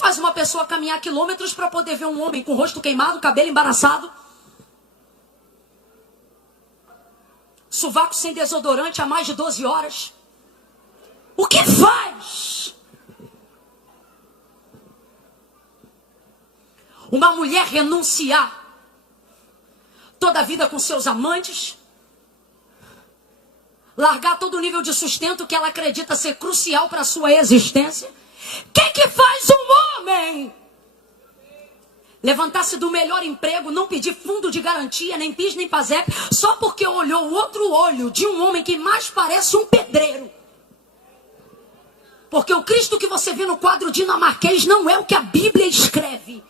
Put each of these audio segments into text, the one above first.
faz uma pessoa caminhar quilômetros para poder ver um homem com o rosto queimado, cabelo embaraçado, sovaco sem desodorante há mais de 12 horas? O que faz uma mulher renunciar toda a vida com seus amantes, largar todo o nível de sustento que ela acredita ser crucial para a sua existência? O que faz um homem levantar-se do melhor emprego, não pedir fundo de garantia, nem PIS, nem PASEP, só porque olhou o outro olho de um homem que mais parece um pedreiro? Porque o Cristo que você vê no quadro dinamarquês não é o que a Bíblia descreve.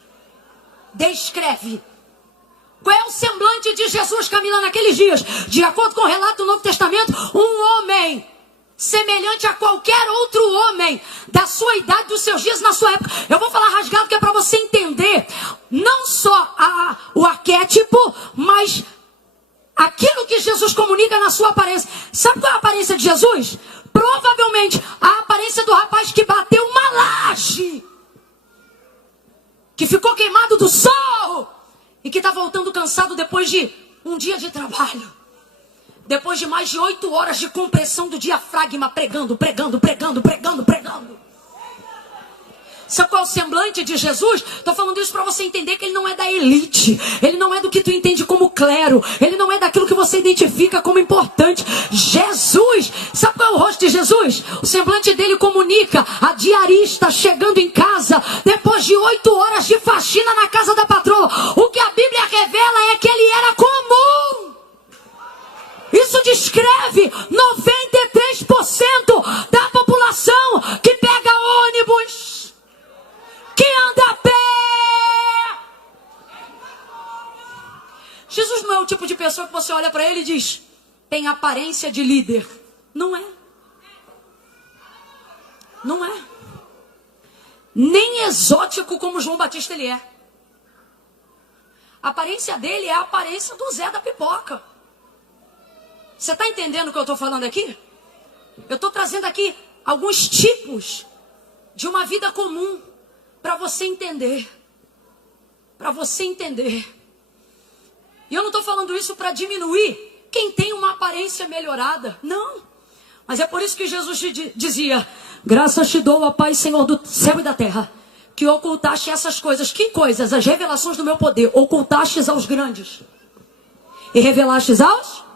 Qual é o semblante de Jesus, Camila, naqueles dias? De acordo com o relato do Novo Testamento, um homem semelhante a qualquer outro homem da sua idade, dos seus dias, na sua época. Eu vou falar rasgado que é para você entender não só o arquétipo, mas aquilo que Jesus comunica na sua aparência. Sabe qual é a aparência de Jesus? Provavelmente a aparência do rapaz que bateu uma laje, que ficou queimado do sol e que está voltando cansado depois de um dia de trabalho. Depois de mais de 8 horas de compressão do diafragma, pregando. Sabe qual é o semblante de Jesus? Estou falando isso para você entender que ele não é da elite. Ele não é do que tu entende como clero. Ele não é daquilo que você identifica como importante. Jesus, sabe qual é o rosto de Jesus? O semblante dele comunica a diarista chegando em casa depois de 8 horas de faxina na casa da patroa. O que a Bíblia revela é que ele era comum. Isso descreve 93% da população que pega ônibus, que anda a pé. Jesus não é o tipo de pessoa que você olha para ele e diz, tem aparência de líder. Não é. Não é. Nem exótico como João Batista ele é. A aparência dele é a aparência do Zé da Pipoca. Você está entendendo o que eu estou falando aqui? Eu estou trazendo aqui alguns tipos de uma vida comum para você entender. Para você entender. E eu não estou falando isso para diminuir quem tem uma aparência melhorada. Não. Mas é por isso que Jesus dizia, graças te dou, ó Pai, Senhor do céu e da terra, que ocultaste essas coisas. Que coisas? As revelações do meu poder. Ocultastes aos grandes. E revelastes aos...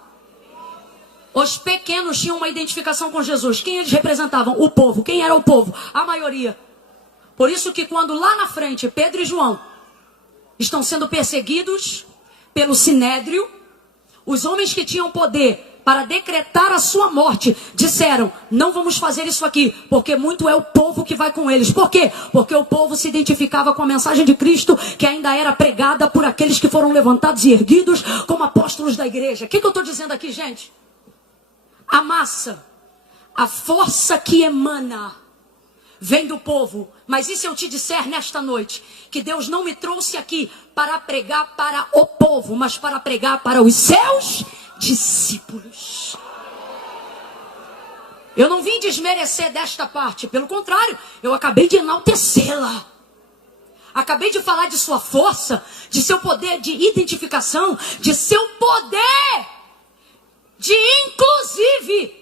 Os pequenos tinham uma identificação com Jesus. Quem eles representavam? O povo. Quem era o povo? A maioria. Por isso que quando lá na frente Pedro e João estão sendo perseguidos pelo Sinédrio, os homens que tinham poder para decretar a sua morte disseram, não vamos fazer isso aqui, porque muito é o povo que vai com eles. Por quê? Porque o povo se identificava com a mensagem de Cristo, que ainda era pregada por aqueles que foram levantados e erguidos como apóstolos da igreja. O que eu estou dizendo aqui, gente? A massa, a força que emana, vem do povo. Mas e se eu te disser nesta noite que Deus não me trouxe aqui para pregar para o povo, mas para pregar para os seus discípulos? Eu não vim desmerecer desta parte, pelo contrário, eu acabei de enaltecê-la. Acabei de falar de sua força, de seu poder de identificação, de seu poder de, inclusive,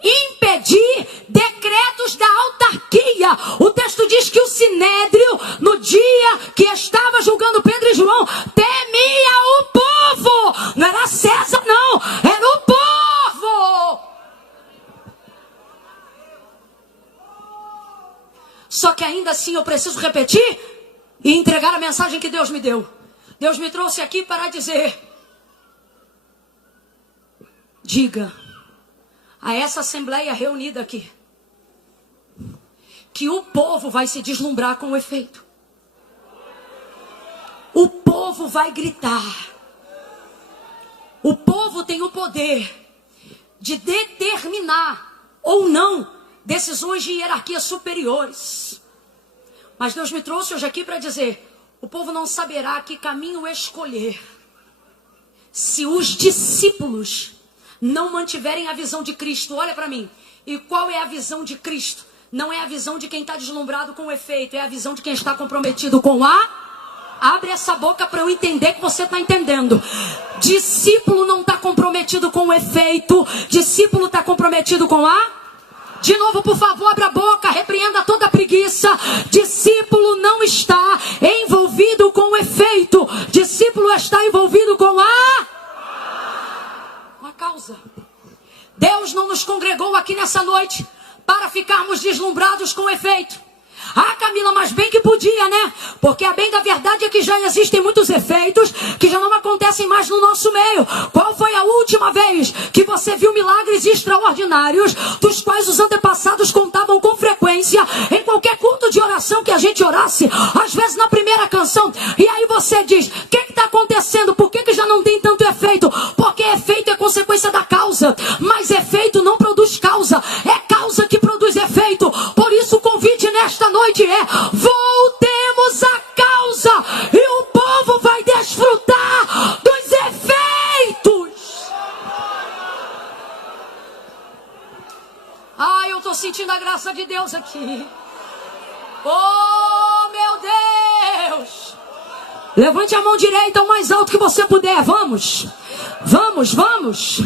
impedir decretos da autarquia. O texto diz que o Sinédrio, no dia que estava julgando Pedro e João, temia o povo. Não era César, não. Era o povo. Só que ainda assim eu preciso repetir e entregar a mensagem que Deus me deu. Deus me trouxe aqui para dizer... Diga a essa assembleia reunida aqui que o povo vai se deslumbrar com o efeito. O povo vai gritar. O povo tem o poder de determinar ou não decisões de hierarquias superiores. Mas Deus me trouxe hoje aqui para dizer, o povo não saberá que caminho escolher se os discípulos não mantiverem a visão de Cristo. Olha para mim. E qual é a visão de Cristo? não é a visão de quem está deslumbrado com o efeito, é a visão de quem está comprometido com a... Abre essa boca para eu entender que você está entendendo. Discípulo não está comprometido com o efeito, discípulo está comprometido com a... De novo, por favor, abra a boca, repreenda toda a preguiça. Discípulo não está envolvido com o efeito, discípulo está envolvido com a causa. Deus não nos congregou aqui nessa noite para ficarmos deslumbrados com o efeito. Ah, Camila, mas bem que podia, né? Porque a bem da verdade é que já existem muitos efeitos que já não acontecem mais no nosso meio. Qual foi a última vez que você viu milagres extraordinários, dos quais os antepassados contavam com frequência, em qualquer culto de oração que a gente orasse, às vezes na primeira canção, e aí você diz, o que está acontecendo? Por que já não tem tanto efeito? Porque efeito é consequência da causa, mas efeito não produz causa, é causa que produz efeito. Por isso o convite nesta noite é: voltemos à causa e o povo vai desfrutar dos efeitos. Ah, eu estou sentindo a graça de Deus aqui. Oh, meu Deus! Levante a mão direita o mais alto que você puder. Vamos, vamos, vamos.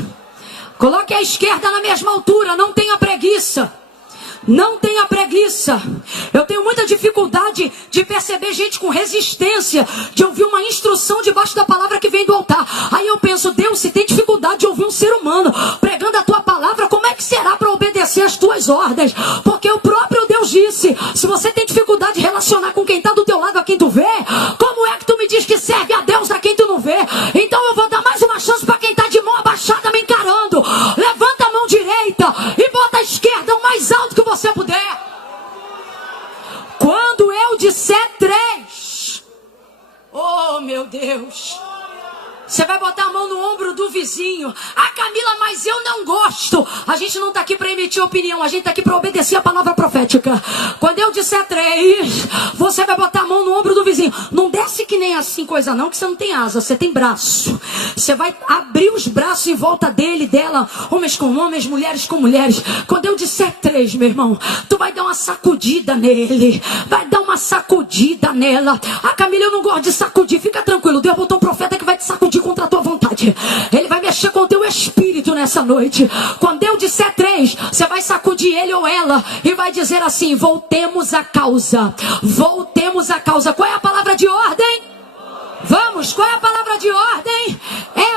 Coloque a esquerda na mesma altura. Não tenha preguiça. Não tenha preguiça. Eu tenho muita dificuldade de perceber gente com resistência de ouvir uma instrução debaixo da palavra que vem do altar. Aí eu penso, Deus, se tem dificuldade de ouvir um ser humano pregando a tua palavra, como é que será para obedecer as tuas ordens? Porque o próprio Deus disse, se você tem dificuldade de relacionar com quem está do teu lado, a quem tu vê, como é que tu me diz que serve a Deus a quem tu não vê? Então eu vou dar mais uma chance para quem está de mão abaixada me encarando. Levanta a mão direita e bota a esquerda o mais alto que você puder. Quando eu disser 3, oh meu Deus, você vai botar a mão no ombro do vizinho. Ah, Camila, mas eu não gosto. A gente não está aqui para emitir opinião, a gente está aqui para obedecer a palavra profética. Quando eu disser 3, você vai botar a mão no ombro do vizinho. Não desce que nem assim coisa não, que você não tem asa, você tem braço. Você vai abrir os braços em volta dele, dela, homens com homens, mulheres com mulheres. Quando eu disser 3, meu irmão, tu vai dar uma sacudida nele, vai dar uma sacudida nela. Ah, Camila, eu não gosto de sacudir. Fica tranquilo, Deus botou um profeta que vai te sacudir contra a tua vontade. Ele vai mexer com o teu espírito nessa noite. Quando eu disser 3, você vai sacudir ele ou ela e vai dizer assim: voltemos à causa. Voltemos à causa. Qual é a palavra de ordem? Vamos, qual é a palavra de ordem? É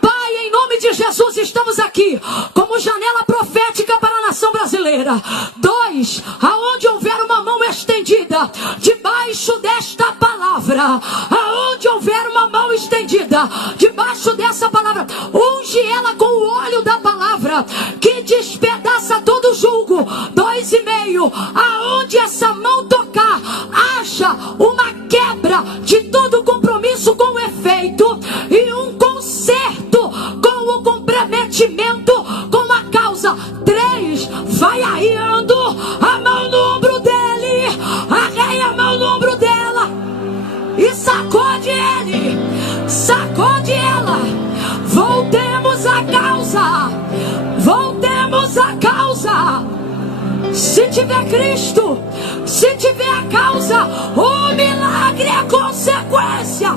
Pai, em nome de Jesus, estamos aqui como janela profética para a nação brasileira. 2, aonde houver uma mão estendida, debaixo desta palavra, aonde houver uma mão estendida, debaixo dessa palavra, unge ela com o óleo da palavra, que despedaça todo julgo. 2,5, aonde essa mão tocar, haja uma quebra de todo compromisso com o efeito e um conserto com o comprometimento com a causa. 3, vai arriando a mão no ombro dele, arreia a mão no ombro dela e sacode ele, sacode ela. Voltemos à causa, voltemos à causa. Se tiver Cristo, se tiver a causa, o milagre é consequência.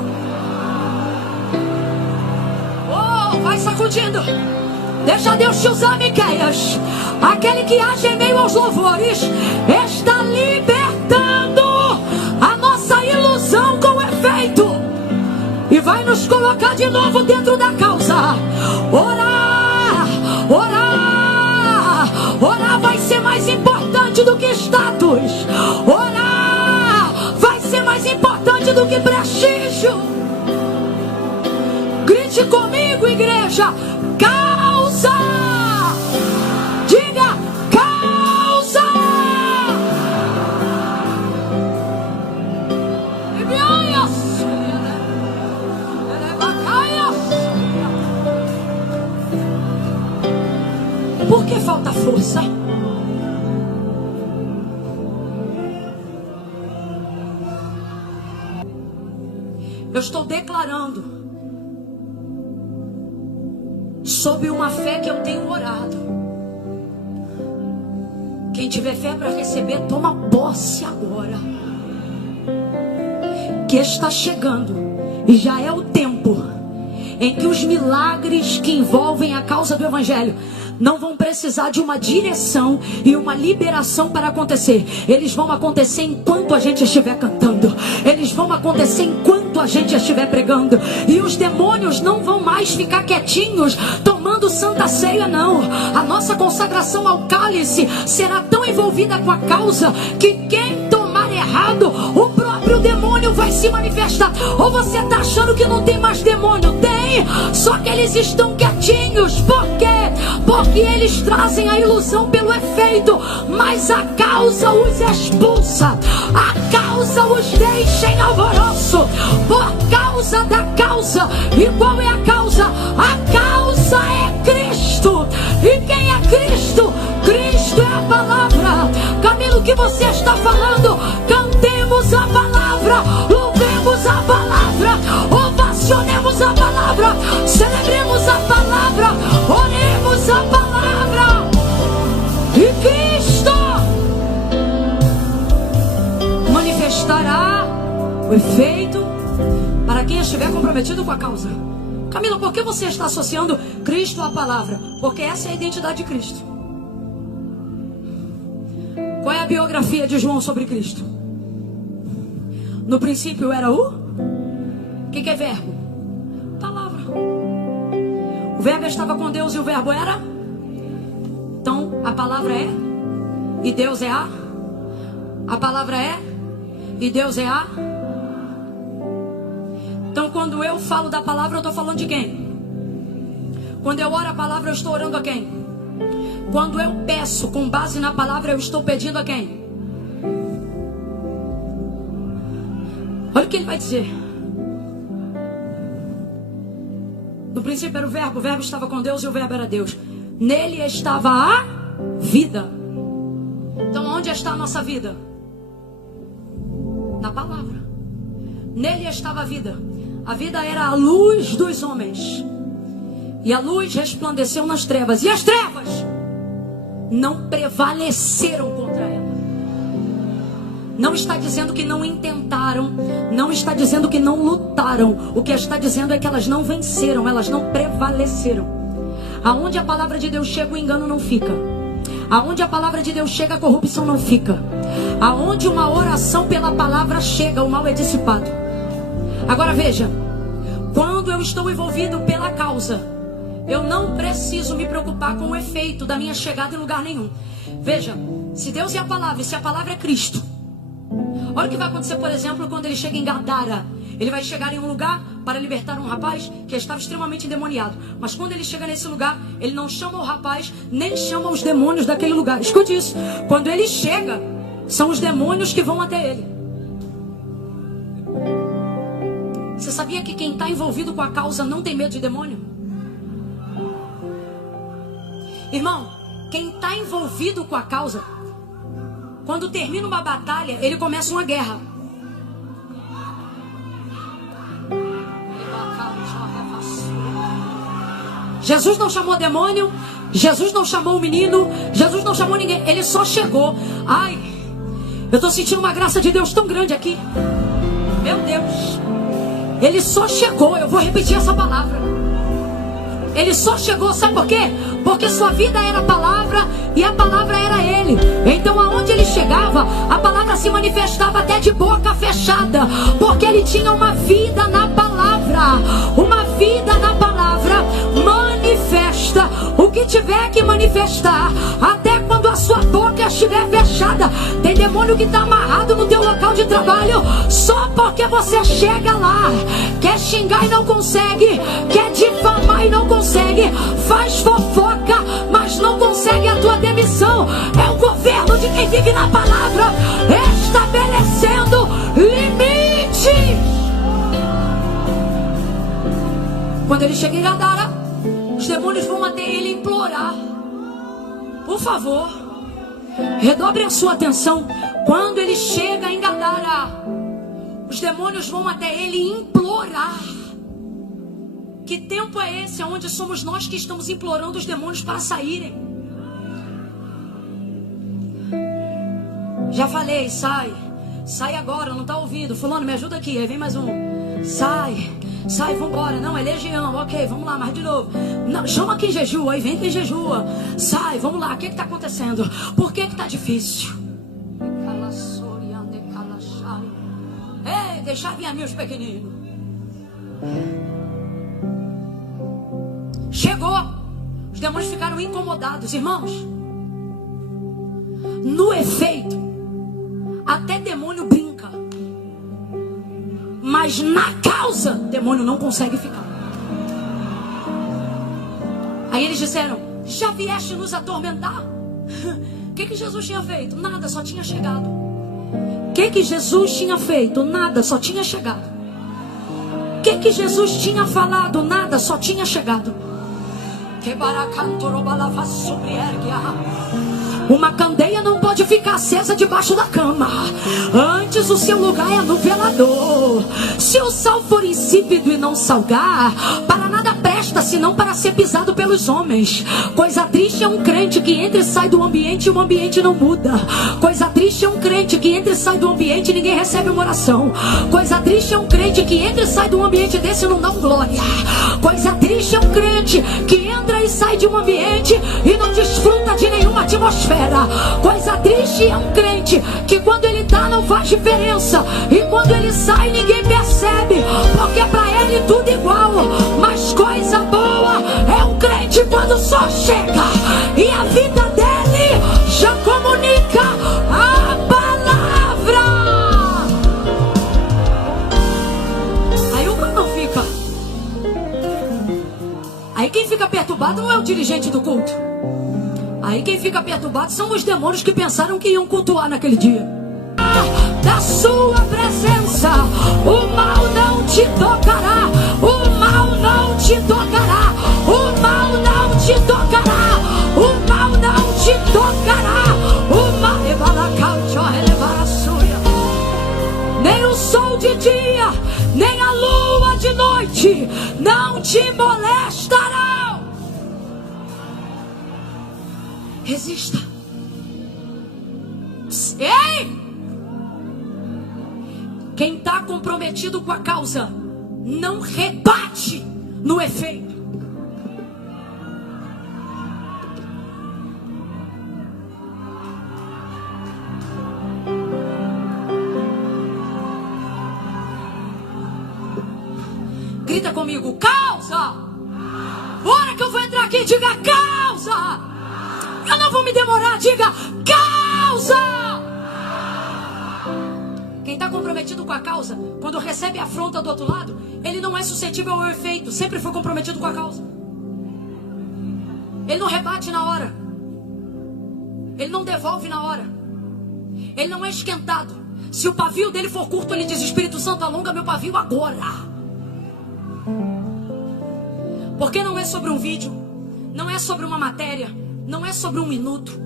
Oh, vai sacudindo. Deixa Deus te usar, Miqueias. Aquele que age em meio aos louvores está libertando a nossa ilusão com efeito e vai nos colocar de novo dentro da causa. Orar, orar, orar vai ser mais importante do que status. Orar vai ser mais importante do que prestígio. Grite comigo, igreja. Causa! Diga causa! Por que falta força? Eu estou declarando sob uma fé que eu tenho orado, Quem tiver fé para receber, toma posse agora. Que está chegando, e já é o tempo em que os milagres que envolvem a causa do Evangelho não vão precisar de uma direção e uma liberação para acontecer. Eles vão acontecer enquanto a gente estiver cantando. Eles vão acontecer enquanto a gente estiver pregando. E os demônios não vão mais ficar quietinhos tomando santa ceia, não. A nossa consagração ao cálice será tão envolvida com a causa que quem tomar errado, o próprio demônio vai se manifestar. Ou você está achando que não tem mais demônio? Tem, só que eles estão quietinhos. Por quê? Porque eles trazem a ilusão pelo efeito, mas a causa os expulsa. A causa os deixa em alvoroço. Por causa da causa. E qual é a causa? A causa é Cristo. E quem é Cristo? Cristo é a palavra. Camilo, o que você está falando? Cantemos a palavra, louvemos a palavra, ovacionemos a palavra, celebremos a palavra, oremos a palavra. E Cristo manifestará o efeito para quem estiver comprometido com a causa. Camila, por que você está associando Cristo à palavra? Porque essa é a identidade de Cristo. Qual é a biografia de João sobre Cristo? No princípio era o... O que é verbo? Palavra. O verbo estava com Deus e o verbo era... Então a palavra é... E Deus é a... A palavra é... E Deus é a... Então quando eu falo da palavra, eu estou falando de quem? Quando eu oro a palavra, eu estou orando a quem? Quando eu peço com base na palavra, eu estou pedindo a quem? Olha o que ele vai dizer. No princípio era o verbo estava com Deus e o verbo era Deus. Nele estava a vida. Então onde está a nossa vida? Na palavra. Nele estava a vida. A vida era a luz dos homens. E a luz resplandeceu nas trevas. E as trevas não prevaleceram contra ela. Não está dizendo que não intentaram, não está dizendo que não lutaram. O que está dizendo é que elas não venceram, elas não prevaleceram. Aonde a palavra de Deus chega, o engano não fica. Aonde a palavra de Deus chega, a corrupção não fica. Aonde uma oração pela palavra chega, o mal é dissipado. Agora veja, quando eu estou envolvido pela causa, eu não preciso me preocupar com o efeito da minha chegada em lugar nenhum. Veja, se Deus é a palavra e se a palavra é Cristo, olha o que vai acontecer, por exemplo, quando ele chega em Gadara. Ele vai chegar em um lugar para libertar um rapaz que estava extremamente endemoniado. Mas quando ele chega nesse lugar, ele não chama o rapaz, nem chama os demônios daquele lugar. Escute isso. Quando ele chega, são os demônios que vão até ele. Você sabia que quem está envolvido com a causa não tem medo de demônio? Irmão, quem está envolvido com a causa, quando termina uma batalha, ele começa uma guerra. Jesus não chamou demônio, Jesus não chamou o menino, Jesus não chamou ninguém, ele só chegou. Ai, eu estou sentindo uma graça de Deus tão grande aqui. Meu Deus, ele só chegou. Eu vou repetir essa palavra. Ele só chegou, sabe por quê? Porque sua vida era a palavra e a palavra era ele. Então aonde ele chegava, a palavra se manifestava até de boca fechada. Porque ele tinha uma vida na palavra. Uma vida na palavra manifesta o que tiver que manifestar. Até quando a sua boca estiver fechada. Tem demônio que está amarrado no teu local de trabalho só porque você chega lá. Quer xingar e não consegue. Quer difamar e não consegue. Faz fofoca, mas não consegue a tua demissão. É o governo de quem vive na palavra, estabelecendo limites. Quando ele chega em Gadara, os demônios vão até ele implorar. Por favor, redobre a sua atenção. Quando ele chega em Gadara, os demônios vão até ele implorar. Que tempo é esse onde somos nós que estamos implorando os demônios para saírem? Já falei, sai. Sai agora, não tá ouvindo. Fulano, me ajuda aqui. Aí vem mais um. Sai, vambora. Não, é legião. Ok, vamos lá, mas de novo. Não, chama quem jejua. Aí vem quem jejua. Sai, vamos lá. O que tá acontecendo? Por que tá difícil? Ei, deixar vir a mim os pequeninos. Chegou. Os demônios ficaram incomodados, irmãos. No efeito, até demônio brinca, mas na causa, demônio não consegue ficar. Aí eles disseram: já vieste nos atormentar? O que Jesus tinha feito? Nada, só tinha chegado. O que Jesus tinha feito? Nada, só tinha chegado. O que Jesus tinha falado? Nada, só tinha chegado. Uma candeia não pode ficar acesa debaixo da cama. Antes o seu lugar é no velador. Se o sal for insípido e não salgar, para nada presta, senão para ser pisado pelos homens. Coisa triste é um crente que entra e sai do ambiente e o ambiente não muda. Coisa triste é um crente que entra e sai do ambiente e ninguém recebe uma oração. Coisa triste é um crente que entra e sai de um ambiente desse e não dá um glória. Coisa triste é um crente que entra e sai de um ambiente e não desfruta de nenhuma atmosfera. Coisa triste é um crente que quando ele tá não faz diferença, e quando ele sai ninguém percebe, porque pra ele tudo igual. Mas coisa boa é um crente quando só chega e a vida dele já comunica a palavra. Aí o não fica. Aí quem fica perturbado não é o dirigente do culto. Aí quem fica perturbado são os demônios que pensaram que iam cultuar naquele dia. Da sua presença, o mal não te tocará. O mal não te tocará. O mal não te tocará. O mal não te tocará. O mal nem o sol de dia, nem a lua de noite não te molestará. Resista. Ei! Quem está comprometido com a causa não rebate no efeito. Grita comigo, causa! Bora que eu vou entrar aqui, diga causa! Eu não vou me demorar, diga causa! Quem está comprometido com a causa, quando recebe a afronta do outro lado, ele não é suscetível ao efeito, sempre foi comprometido com a causa. Ele não rebate na hora, ele não devolve na hora, ele não é esquentado. Se o pavio dele for curto, ele diz: Espírito Santo, alonga meu pavio agora. Porque não é sobre um vídeo, não é sobre uma matéria, não é sobre um minuto,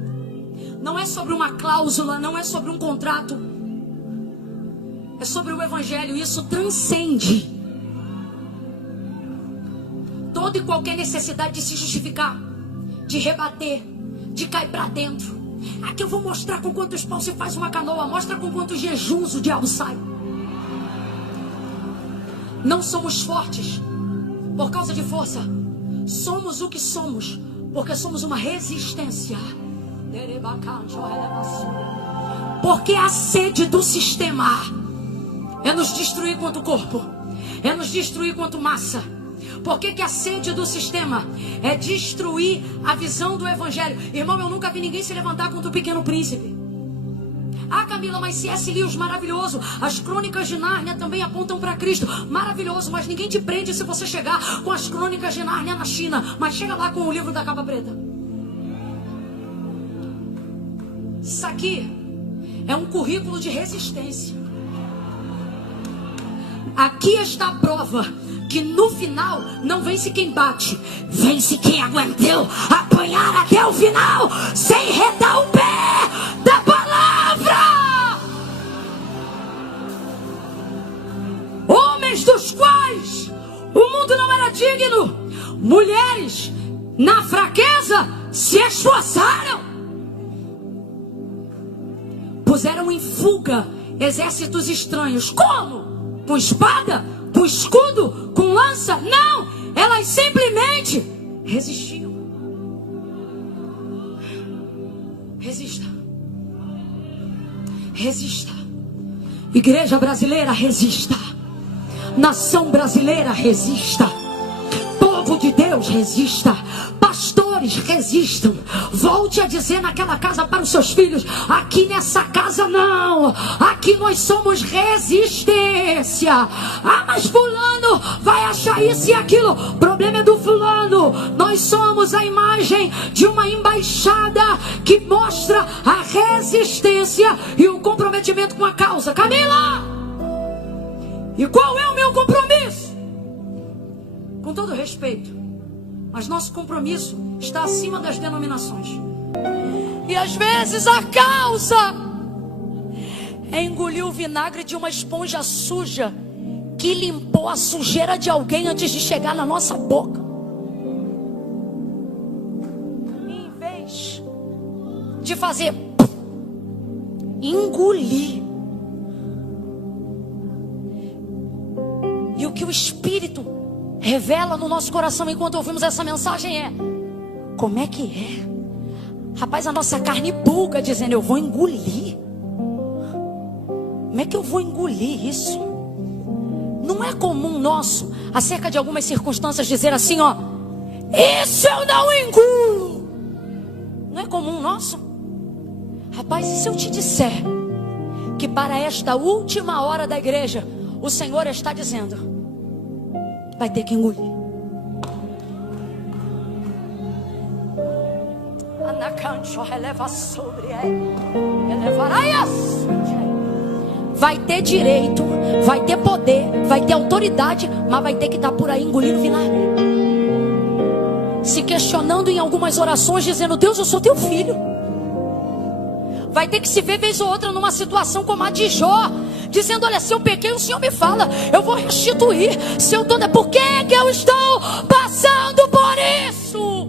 não é sobre uma cláusula, não é sobre um contrato. É sobre o Evangelho. Isso transcende toda e qualquer necessidade de se justificar, de rebater, de cair para dentro. Aqui eu vou mostrar com quantos paus você faz uma canoa. Mostra com quantos jejuns o diabo sai. Não somos fortes por causa de força. Somos o que somos porque somos uma resistência. Porque a sede do sistema é nos destruir quanto corpo, é nos destruir quanto massa. Por que a sede do sistema é destruir a visão do Evangelho? Irmão, eu nunca vi ninguém se levantar contra o Pequeno Príncipe. Ah, Camila, mas C.S. Lewis, maravilhoso. As Crônicas de Nárnia também apontam para Cristo. Maravilhoso, mas ninguém te prende se você chegar com as Crônicas de Nárnia na China. Mas chega lá com o livro da capa preta. Isso aqui é um currículo de resistência. Aqui está a prova que no final não vence quem bate, vence quem aguentou apanhar até o final, sem redar o pé da palavra. Homens dos quais o mundo não era digno, mulheres na fraqueza se esforçaram. puseram em fuga exércitos estranhos. Como? Com espada? Com escudo? Com lança? Não! Elas simplesmente resistiam. Resista. Resista. Igreja brasileira, resista. Nação brasileira, resista. Povo de Deus, resista. Pastores, resistam. Volte a dizer naquela casa para os seus filhos: aqui nessa casa não. Aqui nós somos resistência. Ah, mas fulano vai achar isso e aquilo. O problema é do fulano. Nós somos a imagem de uma embaixada que mostra a resistência e o comprometimento com a causa. Camila! E qual é o meu compromisso? Com todo respeito, mas nosso compromisso está acima das denominações. E às vezes a causa é engolir o vinagre de uma esponja suja que limpou a sujeira de alguém antes de chegar na nossa boca. E em vez de fazer engolir. E o que o Espírito revela no nosso coração enquanto ouvimos essa mensagem é: como é que é? Rapaz, a nossa carne buga dizendo: eu vou engolir. Como é que eu vou engolir isso? Não é comum nosso, acerca de algumas circunstâncias, dizer assim, ó: isso eu não engulo. Não é comum nosso? Rapaz, e se eu te disser que para esta última hora da igreja o Senhor está dizendo: vai ter que engolir. Vai ter direito, vai ter poder, vai ter autoridade, mas vai ter que estar por aí engolindo vinagre. Se questionando em algumas orações, dizendo: Deus, eu sou teu filho. Vai ter que se ver vez ou outra numa situação como a de Jó, dizendo: olha, se eu pequei, o Senhor me fala, eu vou restituir. Se eu tô, por que eu estou passando por isso?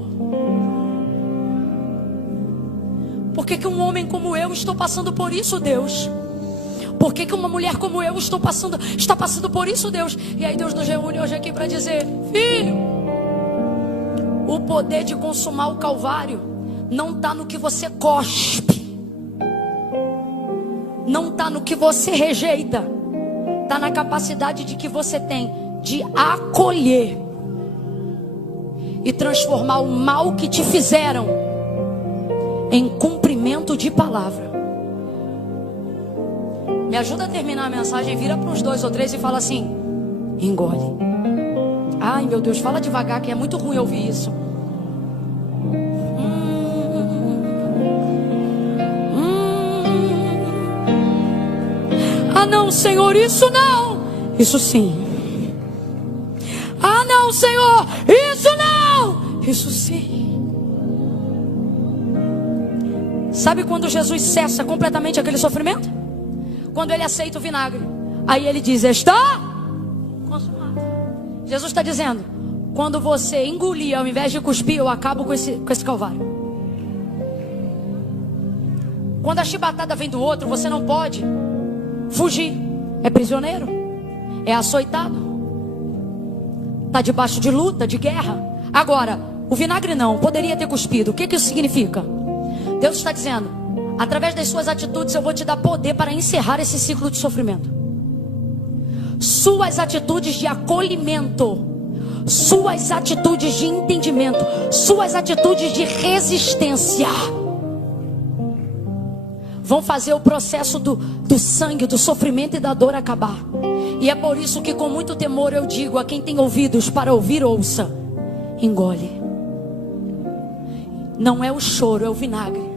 Por que um homem como eu estou passando por isso, Deus? Por que uma mulher como eu está passando por isso, Deus? E aí Deus nos reúne hoje aqui para dizer: filho, o poder de consumar o Calvário não está no que você cospe, não está no que você rejeita, está na capacidade de que você tem de acolher e transformar o mal que te fizeram em cumprimento de palavra. Me ajuda a terminar a mensagem, vira para uns 2 ou 3 e fala assim: engole. Ai meu Deus, fala devagar que é muito ruim ouvir isso. Ah não, Senhor, isso não. Isso sim. Ah não, Senhor, isso não. Isso sim. Sabe quando Jesus cessa completamente aquele sofrimento? Quando ele aceita o vinagre. Aí ele diz: está consumado. Jesus está dizendo: quando você engolir ao invés de cuspir, eu acabo com esse calvário. Quando a chibatada vem do outro, você não pode fugir. É prisioneiro, é açoitado, está debaixo de luta, de guerra. Agora, o vinagre não, poderia ter cuspido. O que isso significa? Deus está dizendo: através das suas atitudes eu vou te dar poder para encerrar esse ciclo de sofrimento. Suas atitudes de acolhimento, suas atitudes de entendimento, suas atitudes de resistência vão fazer o processo do sangue, do sofrimento e da dor acabar. E é por isso que com muito temor eu digo a quem tem ouvidos para ouvir, ouça: engole. Não é o choro, é o vinagre.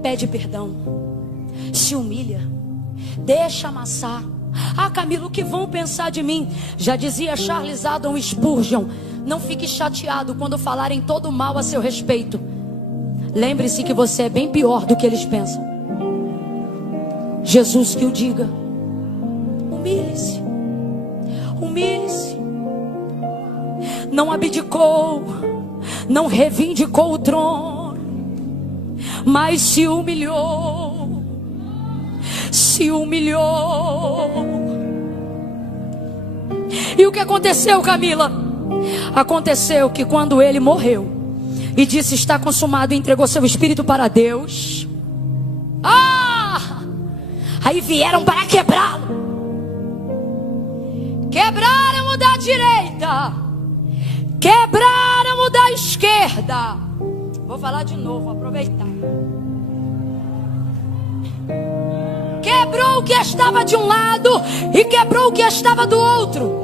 Pede perdão, se humilha, deixa amassar. Ah, Camilo, o que vão pensar de mim? Já dizia Charles Haddon Spurgeon: não fique chateado quando falarem todo mal a seu respeito. Lembre-se que você é bem pior do que eles pensam. Jesus que o diga. Humilhe-se. Humilhe-se. Não abdicou, não reivindicou o trono, mas se humilhou. se humilhou. E o que aconteceu, Camila? Aconteceu que quando ele morreu e disse está consumado e entregou seu espírito para Deus, aí vieram para quebrá-lo. Quebraram o da direita, quebraram o da esquerda. Vou falar de novo, aproveitar. Quebrou o que estava de um lado e quebrou o que estava do outro.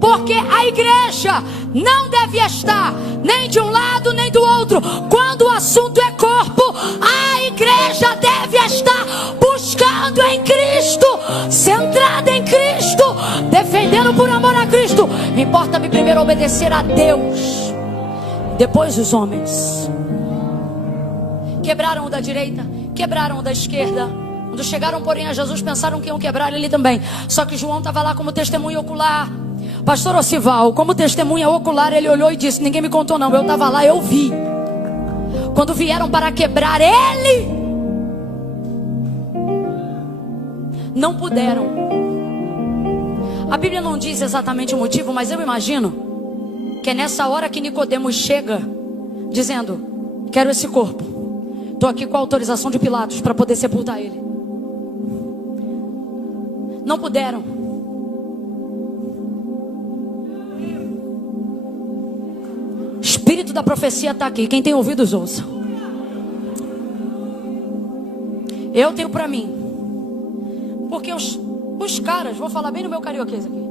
Porque a igreja não deve estar nem de um lado nem do outro. Quando o assunto é corpo, a igreja deve estar buscando em Cristo, centrada em Cristo, defendendo por amor a Cristo. Importa-me primeiro obedecer a Deus, depois os homens. Quebraram o da direita, quebraram o da esquerda. Quando chegaram, porém, a Jesus, pensaram que iam quebrar ele também. Só que João estava lá como testemunha ocular. Pastor Ocival, como testemunha ocular, ele olhou e disse: ninguém me contou não, eu estava lá, eu vi. Quando vieram para quebrar ele, não puderam. A Bíblia não diz exatamente o motivo, mas eu imagino que é nessa hora que Nicodemos chega dizendo: quero esse corpo, estou aqui com a autorização de Pilatos para poder sepultar ele. Não puderam. Espírito da profecia está aqui. Quem tem ouvidos, ouça. Eu tenho para mim, porque os caras, vou falar bem no meu carioquês aqui,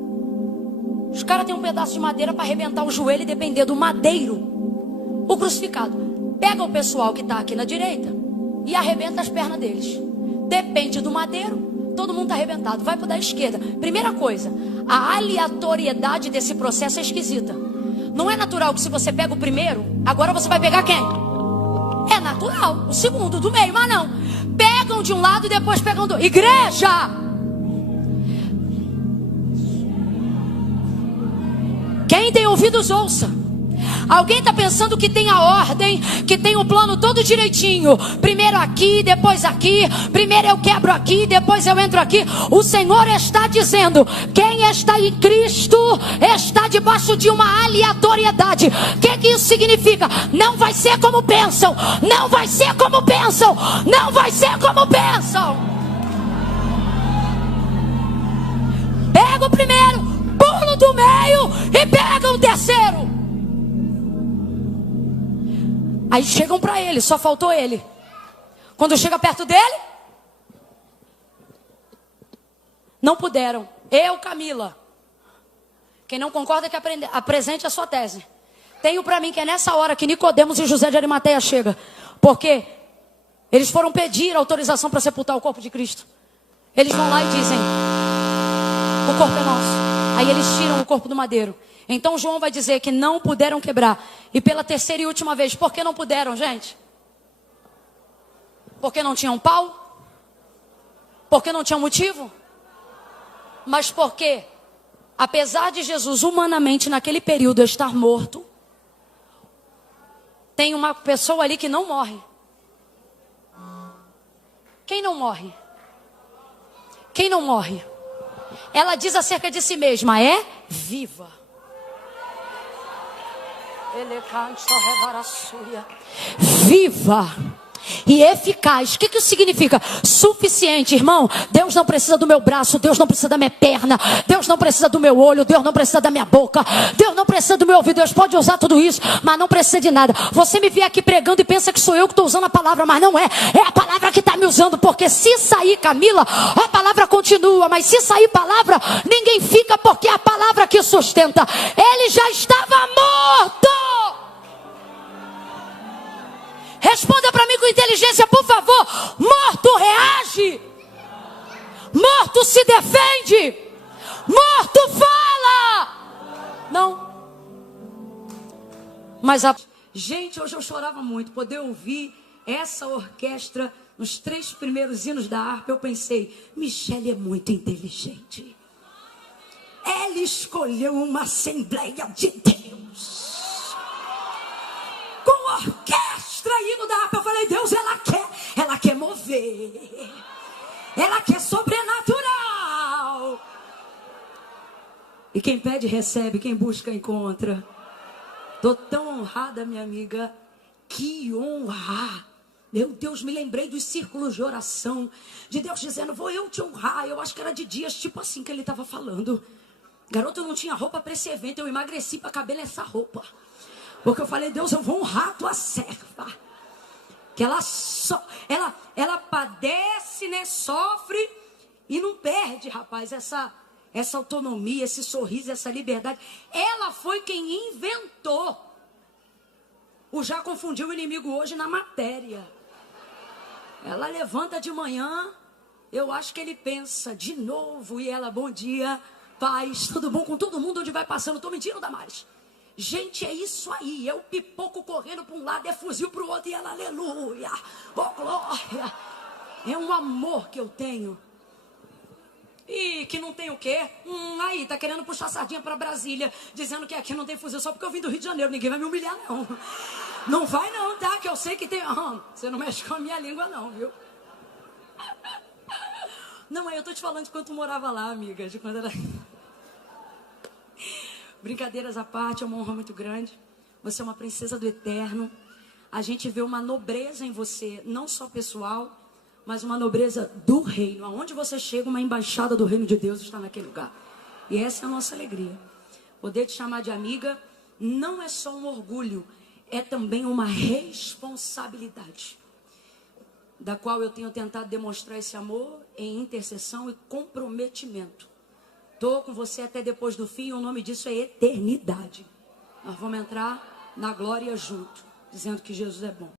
os caras têm um pedaço de madeira para arrebentar o joelho e depender do madeiro, o crucificado. Pega o pessoal que está aqui na direita e arrebenta as pernas deles. Depende do madeiro, todo mundo está arrebentado. Vai para o da esquerda. Primeira coisa, a aleatoriedade desse processo é esquisita. Não é natural que se você pega o primeiro, agora você vai pegar quem? É natural, o segundo do meio, mas não. Pegam de um lado e depois pegam do... Igreja! Quem tem ouvidos, ouça. Alguém está pensando que tem a ordem, que tem o plano todo direitinho. Primeiro aqui, depois aqui. Primeiro eu quebro aqui, depois eu entro aqui. O Senhor está dizendo: quem está em Cristo está debaixo de uma aleatoriedade. O que isso significa? Não vai ser como pensam. Não vai ser como pensam. Não vai ser como pensam. Pega o primeiro, pulo do meio e pega o terceiro. Aí chegam para ele, só faltou ele. Quando chega perto dele, não puderam. Eu, Camila, quem não concorda que apresente a sua tese. Tenho para mim que é nessa hora que Nicodemos e José de Arimateia chegam. Porque eles foram pedir autorização para sepultar o corpo de Cristo. Eles vão lá e dizem: o corpo é nosso. Aí eles tiram o corpo do madeiro. Então João vai dizer que não puderam quebrar. E pela terceira e última vez, por que não puderam, gente? Porque não tinham pau? Porque não tinham motivo? Mas porque, apesar de Jesus humanamente naquele período estar morto, tem uma pessoa ali que não morre. Quem não morre? Quem não morre? Ela diz acerca de si mesma: é viva. Viva e eficaz. O que isso significa? Suficiente, irmão. Deus não precisa do meu braço, Deus não precisa da minha perna, Deus não precisa do meu olho, Deus não precisa da minha boca, Deus não precisa do meu ouvido. Deus pode usar tudo isso, mas não precisa de nada. Você me vê aqui pregando e pensa que sou eu que estou usando a palavra, mas não é. É a palavra que está me usando. Porque se sair Camila, a palavra continua. Mas se sair palavra, ninguém fica, porque é a palavra que sustenta. Ele já estava morto. Responda para mim com inteligência, por favor. Morto reage. Morto se defende. Morto fala. Não. Mas gente, hoje eu chorava muito. Poder ouvir essa orquestra nos 3 primeiros hinos da harpa, eu pensei: Michele é muito inteligente. Ela escolheu uma Assembleia de Deus com orquestra, hino da harpa. Eu falei: Deus, ela quer mover. Ela quer sobrenatural. E quem pede, recebe. Quem busca, encontra. Tô tão honrada, minha amiga. Que honra. Meu Deus, me lembrei dos círculos de oração. De Deus dizendo, vou eu te honrar. Eu acho que era de dias, tipo assim que ele estava falando. Garoto, eu não tinha roupa para esse evento. Eu emagreci para caber nessa roupa. Porque eu falei, Deus, eu vou honrar a tua serva. Que ela padece, né? Sofre e não perde, rapaz, essa autonomia, esse sorriso, essa liberdade. Ela foi quem inventou. O já confundiu o inimigo hoje na matéria. Ela levanta de manhã, eu acho que ele pensa de novo. E ela, bom dia, paz, tudo bom com todo mundo onde vai passando? Tô mentindo, Damares? Gente, é isso aí, é o pipoco correndo para um lado, é fuzil para o outro, e ela, aleluia, oh glória. É um amor que eu tenho. E que não tem o quê? Aí, tá querendo puxar sardinha para Brasília, dizendo que aqui não tem fuzil só porque eu vim do Rio de Janeiro. Ninguém vai me humilhar, não. Não vai não, tá? Que eu sei que tem... você não mexe com a minha língua, não, viu? Não, eu tô te falando de quando tu morava lá, amiga, de quando era... Brincadeiras à parte, é uma honra muito grande. Você é uma princesa do eterno. A gente vê uma nobreza em você, não só pessoal, mas uma nobreza do reino. Aonde você chega, uma embaixada do reino de Deus está naquele lugar. E essa é a nossa alegria. Poder te chamar de amiga não é só um orgulho, é também uma responsabilidade, da qual eu tenho tentado demonstrar esse amor em intercessão e comprometimento. Estou com você até depois do fim, o nome disso é eternidade. Nós vamos entrar na glória junto, dizendo que Jesus é bom.